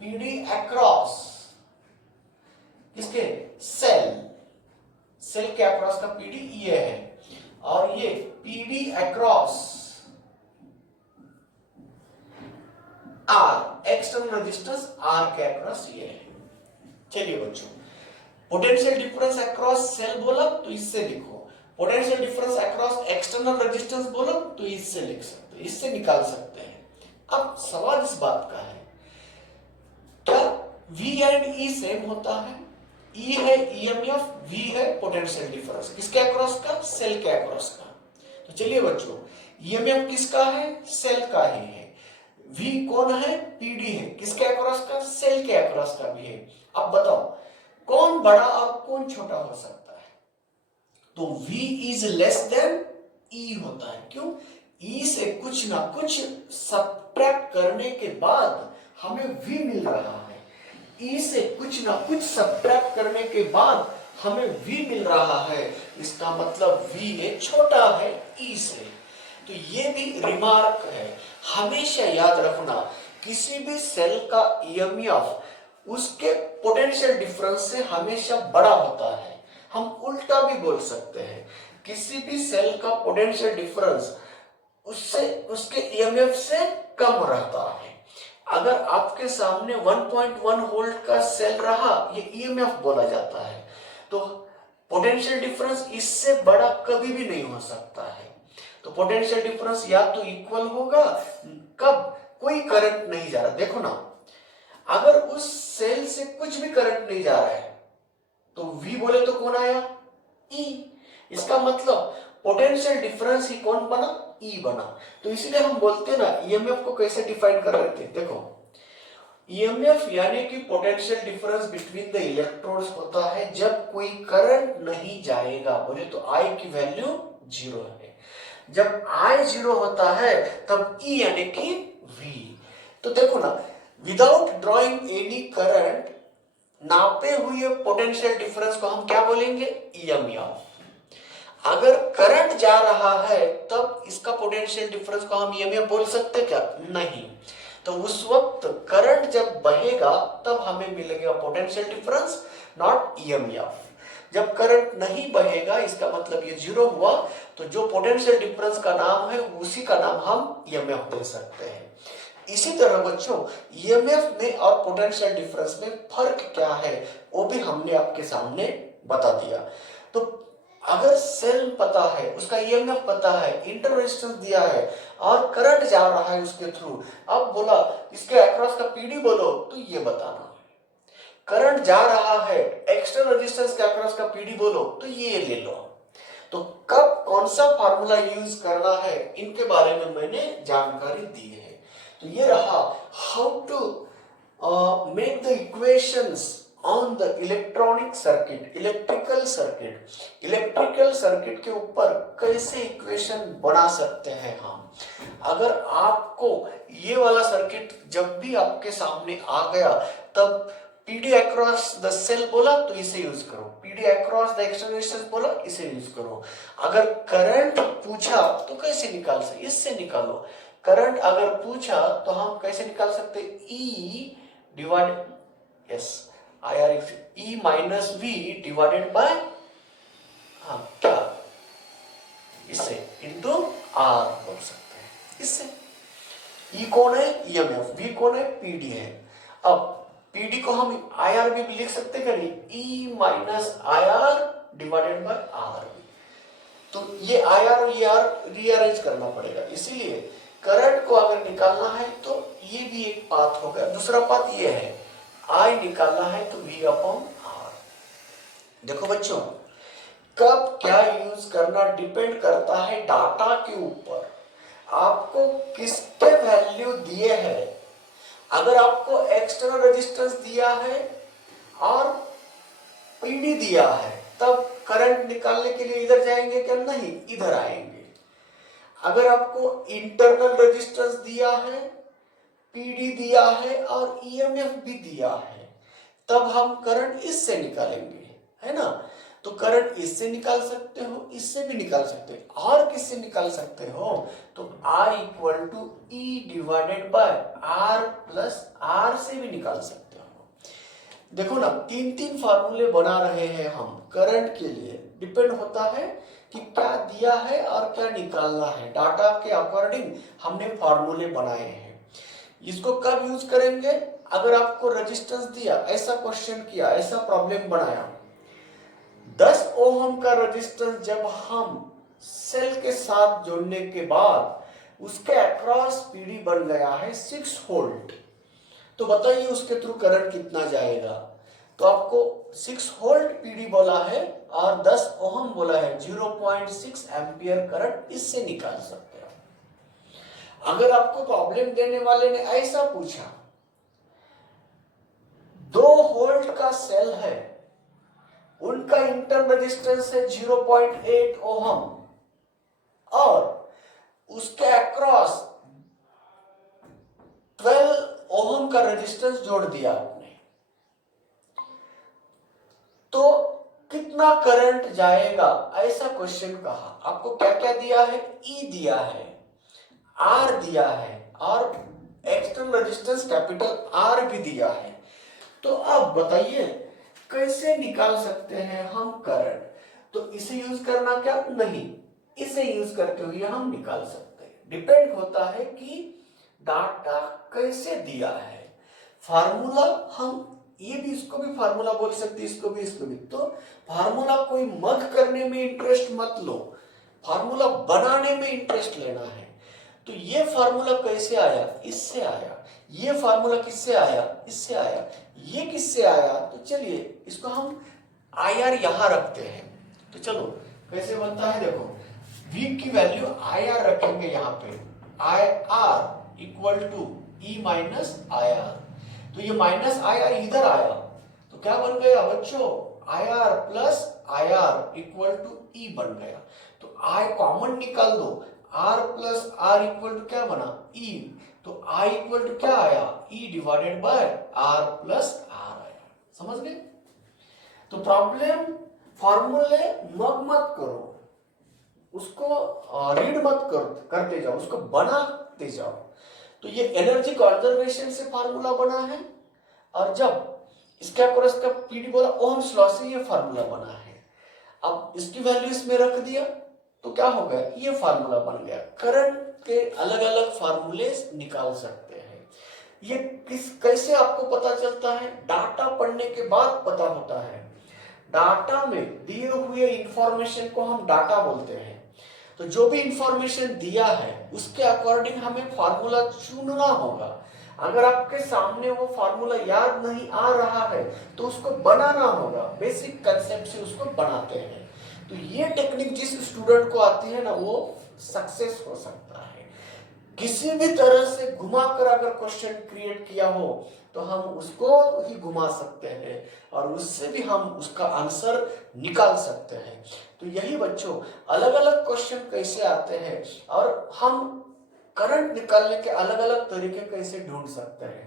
पीडी अक्रॉस किसके? सेल, सेल के अक्रॉस का पीडी ये है और ये PD across R, external resistance R के अक्रॉस ये है। चलिए बच्चों, पोटेंशियल डिफरेंस अक्रॉस सेल बोला तो इससे लिखो, potential difference across external resistance बोलो तो इससे लिख सकते हैं, इससे निकाल सकते हैं। अब सवाल इस बात का है, क्या V एंड E सेम होता है? E है EMF, V है पोटेंशियल डिफरेंस, किसके अक्रॉस का? सेल के अक्रॉस का। तो चलिए बच्चों, EMF किसका है? सेल का ही है। V कौन है? PD है, किसके अक्रॉस का? सेल के अक्रॉस का भी है। अब बताओ कौन बड़ा और कौन छोटा हो सकता है? तो V is less than E होता है। क्यों? E से कुछ ना कुछ सब्ट्रैक्ट करने के बाद हमें V मिल रहा है। E से कुछ ना कुछ सब्ट्रैक्ट करने के बाद हमें V मिल रहा है, इसका मतलब V छोटा है E से। तो ये भी रिमार्क है, हमेशा याद रखना, किसी भी सेल का EMF उसके पोटेंशियल डिफरेंस से हमेशा बड़ा होता है। हम उल्टा भी बोल सकते हैं, किसी भी सेल का पोटेंशियल डिफरेंस उससे उसके EMF से कम रहता है। अगर आपके सामने 1.1 वोल्ट का सेल रहा, ये EMF बोला जाता है, तो पोटेंशियल डिफरेंस इससे बड़ा कभी भी नहीं हो सकता है। तो पोटेंशियल डिफरेंस या तो इक्वल होगा, कब? कोई करंट नहीं जा रहा। देखो ना, अगर उस सेल से कुछ भी करंट नहीं जा रहा है तो V बोले तो कौन आया? E। इसका मतलब पोटेंशियल डिफरेंस ही कौन बना? E बना। तो इसीलिए हम बोलते हैं ना, EMF को कैसे डिफाइन कर रहे थे? देखो, EMF यानी कि potential difference between the electrodes होता है जब कोई करंट नहीं जाएगा, बोले तो I की वैल्यू 0 है। जब I 0 होता है तब E यानी कि V। तो देखो ना, विदाउट ड्रॉइंग एनी करंट नापे हुए पोटेंशियल डिफरेंस को हम क्या बोलेंगे? EMF। अगर करंट जा रहा है तब इसका पोटेंशियल डिफरेंस को हम EMF बोल सकते क्या? नहीं। तो उस वक्त करंट जब बहेगा तब हमें मिलेगा पोटेंशियल डिफरेंस, नॉट EMF। जब करंट नहीं बहेगा, इसका मतलब ये 0 हुआ, तो जो पोटेंशियल डिफरेंस का नाम है उसी का नाम हम EMF दे सकते हैं। इसी तरह बच्चों, EMF में और पोटेंशियल डिफरेंस में फर्क क्या है वो भी हमने आपके सामने बता दिया। तो अगर सेल पता है, उसका EMF पता है, इंटर रेजिस्टेंस दिया है और करंट जा रहा है उसके थ्रू, अब बोला इसके अक्रॉस का PD बोलो तो ये बताना। करंट जा रहा है, एक्सटर्नल रेजिस्टेंस के अक्रॉस का PD बोलो तो ये ले लो। तो कब कौन सा फार्मूला यूज करना है, इनके बारे में मैंने जानकारी दी है। तो ये रहा how to make the equations on the electronic circuit, electrical circuit. Electrical circuit के ऊपर कैसे इक्वेशन बना सकते हैं हम। अगर आपको ये वाला सर्किट जब भी आपके सामने आ गया तब PD अक्रॉस द सेल बोला तो इसे यूज करो, PD across the external resistance बोला इसे यूज करो। अगर करंट पूछा तो कैसे निकाल सकते? इससे निकालो। करंट अगर पूछा तो हम कैसे निकाल सकते? E divide IR E minus V divided by क्या, इससे इंटू R बोल सकते हैं। इससे E कौन है? EMF, V कौन है? PD है। अब PD को हम IR भी लिख सकते हैं नहीं, E minus IR divided by R। तो ये IR और ER रीअरेंज करना पड़ेगा। इसीलिए करंट को अगर निकालना है तो ये भी एक पाथ होगा। दूसरा पाथ ये है, I निकालना है तो V अपॉन R। देखो बच्चों, कब क्या यूज करना डिपेंड करता है डाटा के ऊपर, आपको किसके वैल्यू दिए हैं। अगर आपको एक्सटर्नल रेजिस्टेंस दिया है और PD दिया है तब करंट निकालने के लिए इधर जाएंगे क्या? नहीं, इधर आएंगे। अगर आपको इंटरनल रेजिस्टेंस दिया है, PD दिया है और EMF भी दिया है, तब हम करंट इससे निकालेंगे, है ना। तो करंट इससे निकाल सकते हो, इससे भी निकाल सकते हो, और किससे निकाल सकते हो? तो I equal to E divided by R plus R से भी निकाल सकते हो। देखो ना, 3 फार्मूले बना रहे हैं हम करंट के लिए। डिपेंड होता है कि क्या दिया है और क्या निकालना है, डाटा के अकॉर्डिंग हमने फार्मूले बनाए हैं। इसको कब यूज करेंगे? अगर आपको रेजिस्टेंस दिया, ऐसा क्वेश्चन किया, ऐसा प्रॉब्लम बनाया, 10 ओहम का रेजिस्टेंस जब हम सेल के साथ जोड़ने के बाद उसके अक्रॉस पीडी बन गया है 6 वोल्ट, तो बताइए उसके थ्रू करंट कितना जाएगा। तो आपको 6 वोल्ट पीडी बोला है और 10 ओहम बोला है, 0.6 एम्पियर करंट इससे निकाल सकते हो। अगर आपको प्रॉब्लम देने वाले ने ऐसा पूछा 2 वोल्ट का सेल है, उनका इंटर रेजिस्टेंस है 0.8 ओहम और उसके अक्रॉस 12 ओहम का रेजिस्टेंस जोड़ दिया आपने, तो कितना करंट जाएगा ऐसा क्वेश्चन कहा। आपको क्या क्या दिया है, ई दिया है, आर दिया है और एक्सटर्नल रेजिस्टेंस कैपिटल आर भी दिया है। तो अब बताइए कैसे निकाल सकते हैं हम करंट। तो इसे यूज करना क्या नहीं, इसे यूज करते हुए हम निकाल सकते हैं। डिपेंड होता है कि डाटा कैसे दिया है। फार्मूला हम ये भी, इसको भी फार्मूला बोल सकते, इसको भी इसको भी। तो फार्मूला कोई मग करने में इंटरेस्ट मत लो, फार्मूला बनाने में इंटरेस्ट लेना है। तो ये फार्मूला कैसे आया, इससे आया। ये फार्मूला किससे आया, इससे आया। ये किससे आया, तो चलिए इसको हम आई आर यहां रखते हैं। तो चलो कैसे बनता है, देखो V की वैल्यू आई आर रखेंगे यहाँ पे, I R equal to E minus I R. तो ये माइनस आई आर इधर आया तो क्या बन गया बच्चों, I R plus I R equal to E बन गया। तो आई कॉमन निकाल दो, R plus R equal to क्या बना, ई। तो आई इक्वल टू क्या आया, E divided by R plus R आया। समझ गए। तो प्रॉब्लम फॉर्मूले मग मत करो, उसको रीड मत करते जाओ, उसको बनाते जाओ। तो ये एनर्जी कंजर्वेशन से फार्मूला बना है और जब इसके अक्रॉस का पीडी बोला ओम्स लॉ से ये फार्मूला बना है। अब इसकी वैल्यू इसमें रख दिया तो क्या हो गया, ये फार्मूला बन गया। करंट के अलग अलग फार्मूले निकाल सकते हैं। ये कैसे आपको पता चलता है, डाटा पढ़ने के बाद पता होता है। डाटा में दिए हुए इंफॉर्मेशन को हम डाटा बोलते हैं। तो जो भी इंफॉर्मेशन दिया है उसके अकॉर्डिंग हमें फार्मूला चुनना होगा। अगर आपके सामने वो फार्मूला याद नहीं आ रहा है तो उसको बनाना होगा, बेसिक कंसेप्ट से उसको बनाते हैं। तो ये टेक्निक जिस स्टूडेंट को आती है ना वो सक्सेस हो सकता है। किसी भी तरह से घुमाकर अगर क्वेश्चन क्रिएट किया हो तो हम उसको ही घुमा सकते हैं और उससे भी हम उसका आंसर निकाल सकते हैं। तो यही बच्चों अलग अलग क्वेश्चन कैसे आते हैं और हम करंट निकालने के अलग अलग तरीके कैसे ढूंढ सकते हैं।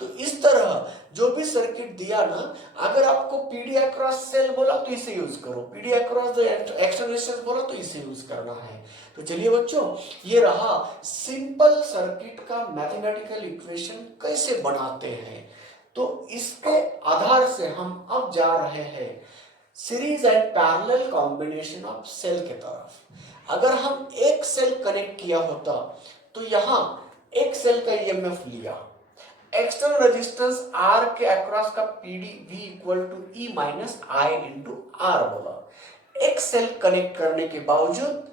तो इस तरह जो भी सर्किट दिया ना, अगर आपको पीडी अक्रॉस सेल बोला तो इसे यूज करो, पीडी अक्रॉस एक्सटर्नल रेजिस्टेंस बोला तो इसे यूज करना है। तो चलिए बच्चों ये रहा सिंपल सर्किट का मैथमेटिकल इक्वेशन कैसे बनाते हैं। तो इसके आधार से हम अब जा रहे हैं series and parallel combination of cell के तरफ। अगर हम एक सेल कनेक्ट किया होता तो यहां एक सेल का ईएमएफ लिया, एक्सटर्नल रेजिस्टेंस R के अक्रॉस का PD V equal to E minus I into R बोला। एक सेल कनेक्ट करने के बावजूद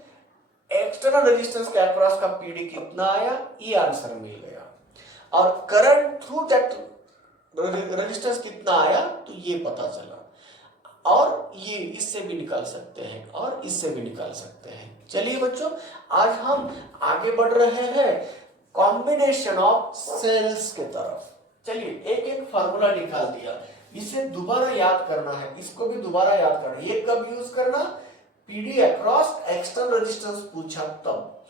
एक्सटर्नल रेजिस्टेंस के अक्रॉस का पीडी कितना आया, ये आंसर मिल गया। और करंट थ्रू दैट रेजिस्टेंस कितना आया तो ये पता चला। और ये इससे भी निकाल सकते हैं और इससे भी निकाल सकते हैं। चलिए बच्चों आज हम आगे बढ़ रहे हैं कॉम्बिनेशन ऑफ सेल्स के तरफ। चलिए एक एक फार्मूला निकाल दिया, इसे दोबारा याद करना है, इसको भी दोबारा याद करना है। ये कब यूज करना, पीडी अक्रॉस एक्सटर्नल रेजिस्टेंस पूछा तब।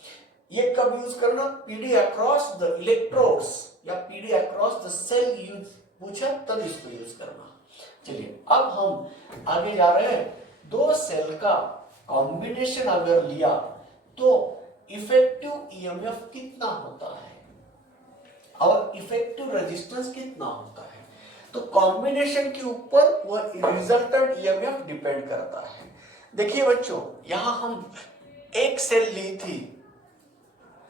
ये कब यूज करना, पीडी अक्रॉस द इलेक्ट्रोड्स या PD across the cell use पूछा तब इसको यूज करना। चलिए अब हम आगे जा रहे हैं। दो सेल का कॉम्बिनेशन अगर लिया तो इफेक्टिव ईएमएफ कितना होता है और इफेक्टिव रेजिस्टेंस कितना होता है। तो कॉम्बिनेशन के ऊपर वह रिजल्टेंट ईएमएफ डिपेंड करता है। देखिए बच्चों यहां हम एक सेल ली थी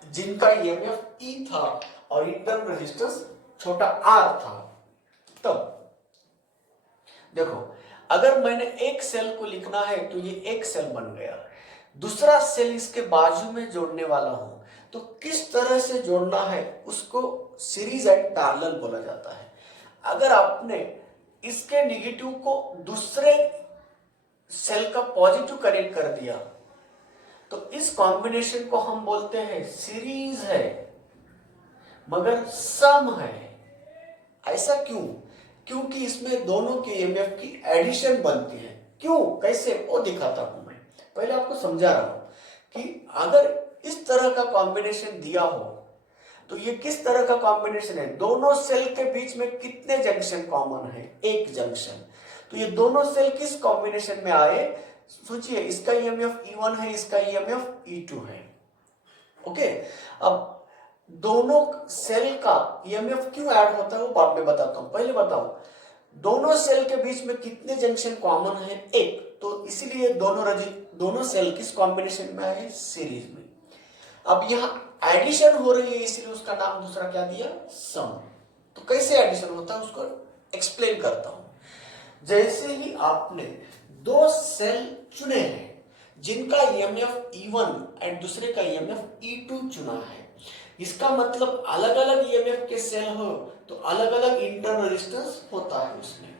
जिनका ईएमएफ ई था और इंटरनल रेजिस्टेंस छोटा आर था। तब देखो अगर मैंने एक सेल को लिखना है तो ये एक सेल बन गया, दूसरा सेल इसके बाजू में जोड़ने वाला हूं, तो किस तरह से जोड़ना है उसको सीरीज एंड पैरेलल बोला जाता है। अगर आपने इसके निगेटिव को दूसरे सेल का पॉजिटिव कनेक्ट कर दिया तो इस कॉम्बिनेशन को हम बोलते हैं सीरीज है मगर सम है। ऐसा क्यों? क्योंकि इसमें दोनों के ईएमएफ की एडिशन बनती है। क्यों, कैसे, वो दिखाता हूं मैं। पहले आपको समझा रहा हूं कि अगर इस तरह का कॉम्बिनेशन दिया हो तो ये किस तरह का कॉम्बिनेशन है, दोनों सेल के बीच में कितने जंक्शन कॉमन है, एक जंक्शन। तो ये दोनों सेल किस कॉम्बिनेशन में आए, सोचिए, इसका ईएमएफ E1 है, इसका ईएमएफ E2 है। ओके, अब दोनों सेल का ईएमएफ क्यों ऐड होता है वो बाद में बताता हूं। पहले बताओ दोनों सेल के बीच में कितने जंक्शन कॉमन है, एक। तो इसीलिए दोनों सेल किस कॉम्बिनेशन में आए, सीरीज में। अब यहां एडिशन हो रही है इसलिए उसका नाम दूसरा क्या दिया, सम। तो कैसे एडिशन होता है उसको एक्सप्लेन करता हूं। जैसे ही आपने दो सेल चुने हैं जिनका ईएमएफ E1 एंड दूसरे का ईएमएफ E2 चुना है, इसका मतलब अलग अलग ईएमएफ के सेल हो तो अलग अलग इंटरनल रेजिस्टेंस होता है उसमें।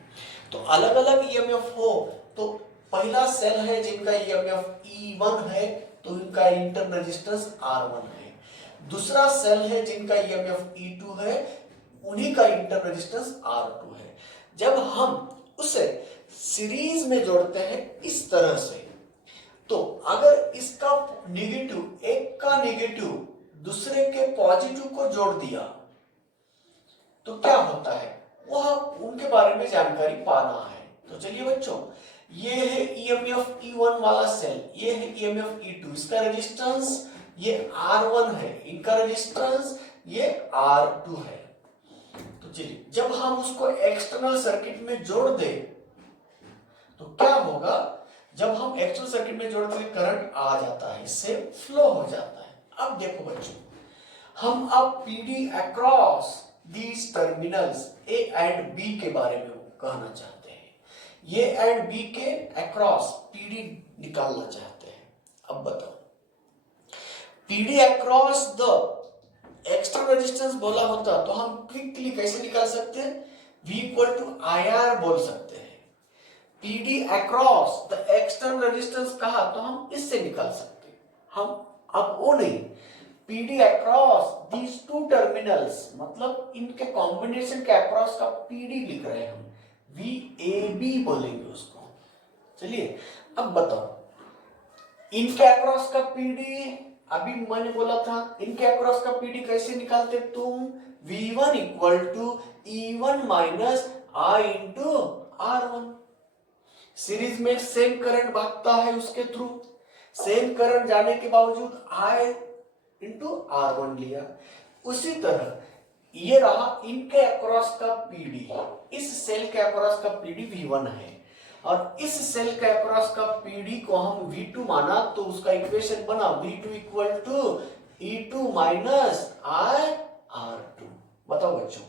तो अलग अलग ईएमएफ हो तो पहला सेल है जिनका ईएमएफ E1 है तो इनका इंटरनल रेजिस्टेंस R1 है। दूसरा सेल है जिनका ईएमएफ E2 है, उन्हीं का इंटरनल रेजिस्टेंस R2 है। जब हम उसे सीरीज में जोड़ते हैं इस तरह से, तो अगर इसका नेगेटिव, एक का नेगेटिव दूसरे के पॉजिटिव को जोड़ दिया तो क्या होता है, वह उनके बारे में जानकारी पाना है। तो चलिए बच्चों, ये है ईएमएफ E1 वाला सेल, ये है ईएमएफ E2, इसका रेजिस्टेंस ये R1 है, इनका रेजिस्टेंस ये R2 है। तो चलिए, जब हम उसको एक्सटर्नल सर्किट में जोड़ दे तो क्या होगा, जब हम एक्सटर्नल सर्किट में जोड़ते हैं करंट आ जाता है, इससे फ्लो हो जाता है। अब देखो बच्चों, हम अब PD across these terminals A and B के बारे में कहना चाहते हैं। ये एंड बी के अक्रॉस पीडी निकालना चाहते हैं। अब बताओ, PD across the external resistance बोला होता तो हम क्विकली कैसे निकाल सकते हैं, V इक्वल टू IR बोल सकते हैं। PD across the external resistance कहा तो हम इससे निकाल सकते हैं। हम अब वो नहीं, PD across these two terminals, मतलब इनके कॉम्बिनेशन के अक्रॉस का पीडी लिख रहे हैं हम, VAB बोलेंगे उसको। चलिए अब बताओ, इनके अक्रॉस का पीडी, अभी मैंने बोला था इनके अक्रॉस का पीडी कैसे निकालते तुम, V1 equal to E1 minus I into R1। Series में सेम करंट भागता है उसके थ्रू, सेम करंट जाने के बावजूद I इंटू R1 लिया। उसी तरह ये रहा इनके अक्रॉस का पीडी, इस सेल के अक्रॉस का पीडी V1 है और इस सेल के अक्रॉस का पीडी को हम V2 माना तो उसका इक्वेशन बना V2 equal to E2 minus I R2। बताओ बच्चों,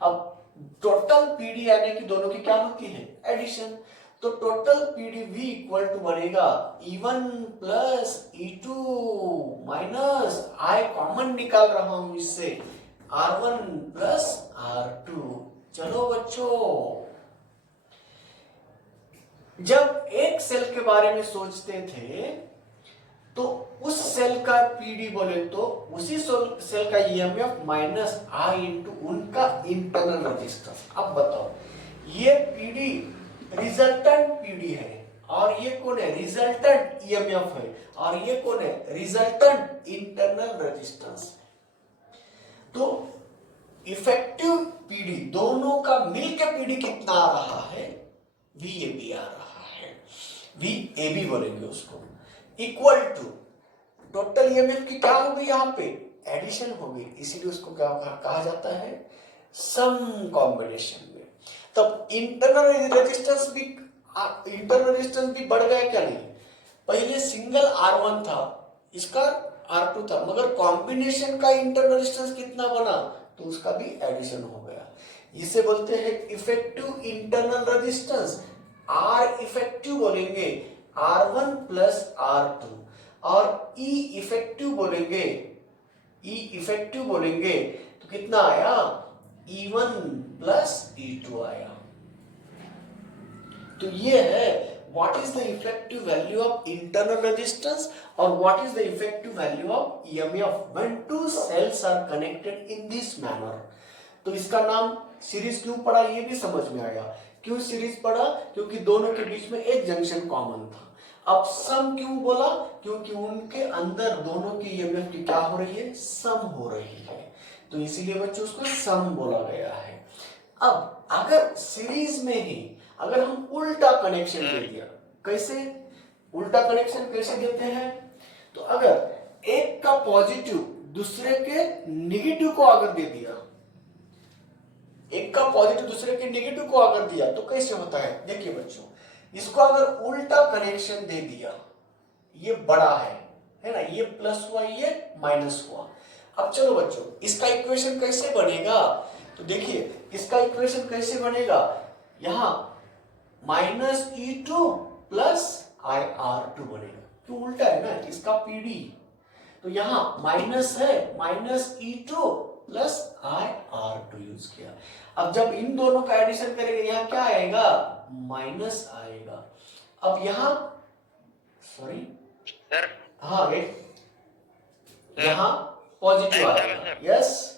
अब टोटल पीडी यानी कि दोनों की क्या होती है, एडिशन। तो total PD V equal to बनेगा E1 plus E2 minus I common निकाल रहा हूं इससे R1 प्लस R2। चलो बच्चों, जब एक सेल के बारे में सोचते थे तो उस सेल का पीडी बोले तो उसी सेल का ईएमएफ माइनस I इंटू उनका इंटरनल रेजिस्टेंस। अब बताओ, ये पीडी रिजल्टेंट पीडी है और ये कौन है, रिजल्टेंट ईएमएफ है, और ये कौन है, रिजल्टेंट इंटरनल रेजिस्टेंस। तो इफेक्टिव पीडी दोनों का मिलकर पीडी कितना आ रहा है, VAB आ रहा है, VAB बोलेंगे उसको, इक्वल टू टोटल ईएमएफ की क्या हो गई, यहाँ पे एडिशन हो गई, इसीलिए उसको क्या कहा जाता है, सम कॉम्बिनेशन में। तब इंटरनल रेजिस्टेंस भी बढ़ गया क्या, नहीं। पहले सिंगल R1 था, इसका R2 था, मगर कॉम्बिनेशन का इंटरनल रेजिस्टेंस कितना बना तो उसका भी एडिशन हो गया। इसे बोलते हैं effective internal resistance. R effective बोलेंगे R1 प्लस R2 और ई इफेक्टिव बोलेंगे तो कितना आया E1 प्लस E2 आया। तो ये है what is the effective value of internal resistance और what is the effective value of EMF when two cells are connected in this manner। तो इसका नाम सीरीज क्यों पड़ा ये भी समझ में आया। क्यों सीरीज पड़ा? क्योंकि दोनों के बीच में एक जंक्शन कॉमन था। अब सम क्यों बोला? क्योंकि उनके अंदर दोनों की ईएमएफ की क्या हो रही है? सम हो रही है, तो इसीलिए बच्चों उसको सम बोला गया है। अब अगर सीरीज में ही अगर हम उल्टा कनेक्शन दे दिया, कैसे उल्टा कनेक्शन कैसे देते हैं? तो अगर एक का पॉजिटिव दूसरे के निगेटिव को अगर दे दिया, एक का पॉजिटिव दूसरे के नेगेटिव को अगर दिया तो कैसे होता है? देखिए बच्चों, इसको अगर उल्टा कनेक्शन दे दिया, ये बड़ा है ना, ये प्लस हुआ ये माइनस हुआ। अब चलो बच्चों इसका इक्वेशन कैसे बनेगा? तो देखिए इसका इक्वेशन कैसे बनेगा, यहां -E2 प्लस IR2 बनेगा, क्यों उल्टा है ना, इसका PD। तो यहां माइनस है, -E2 प्लस IR2 यूज किया। अब जब इन दोनों का एडिशन करेंगे यहां क्या आएगा? माइनस आएगा। अब यहां सॉरी सर, हाँ यहां पॉजिटिव आएगा, यस